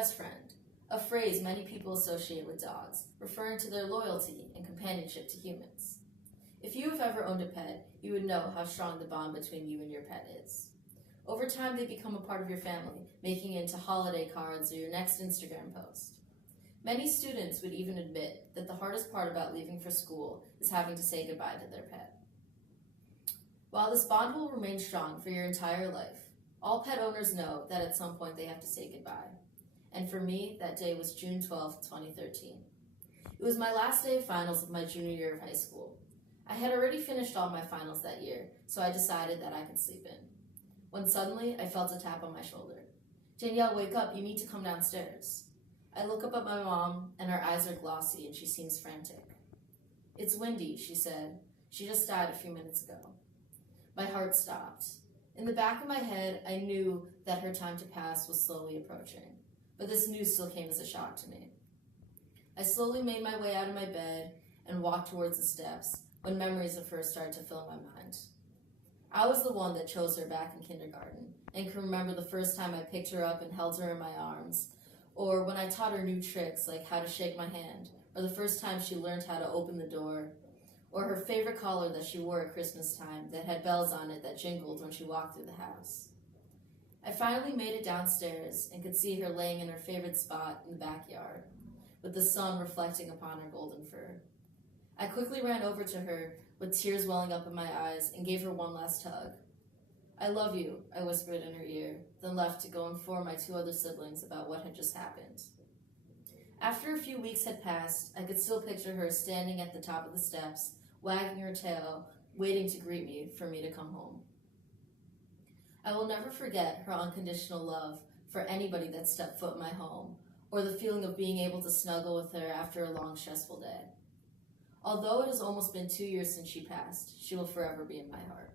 Best friend, a phrase many people associate with dogs, referring to their loyalty and companionship to humans. If you have ever owned a pet, you would know how strong the bond between you and your pet is. Over time, they become a part of your family, making it into holiday cards or your next Instagram post. Many students would even admit that the hardest part about leaving for school is having to say goodbye to their pet. While this bond will remain strong for your entire life, all pet owners know that at some point they have to say goodbye. And for me, that day was June 12, 2013. It was my last day of finals of my junior year of high school. I had already finished all my finals that year, so I decided that I could sleep in. When suddenly, I felt a tap on my shoulder. "Danielle, wake up, you need to come downstairs." I look up at my mom, and her eyes are glossy, and she seems frantic. "It's Wendy," she said. "She just died a few minutes ago." My heart stopped. In the back of my head, I knew that her time to pass was slowly approaching, but this news still came as a shock to me. I slowly made my way out of my bed and walked towards the steps when memories of her started to fill my mind. I was the one that chose her back in kindergarten and can remember the first time I picked her up and held her in my arms, or when I taught her new tricks like how to shake my hand, or the first time she learned how to open the door, or her favorite collar that she wore at Christmas time that had bells on it that jingled when she walked through the house. I finally made it downstairs and could see her laying in her favorite spot in the backyard, with the sun reflecting upon her golden fur. I quickly ran over to her with tears welling up in my eyes and gave her one last hug. "I love you," I whispered in her ear, then left to go inform my two other siblings about what had just happened. After a few weeks had passed, I could still picture her standing at the top of the steps, wagging her tail, waiting to greet me for me to come home. I will never forget her unconditional love for anybody that stepped foot in my home, or the feeling of being able to snuggle with her after a long, stressful day. Although it has almost been 2 years since she passed, she will forever be in my heart.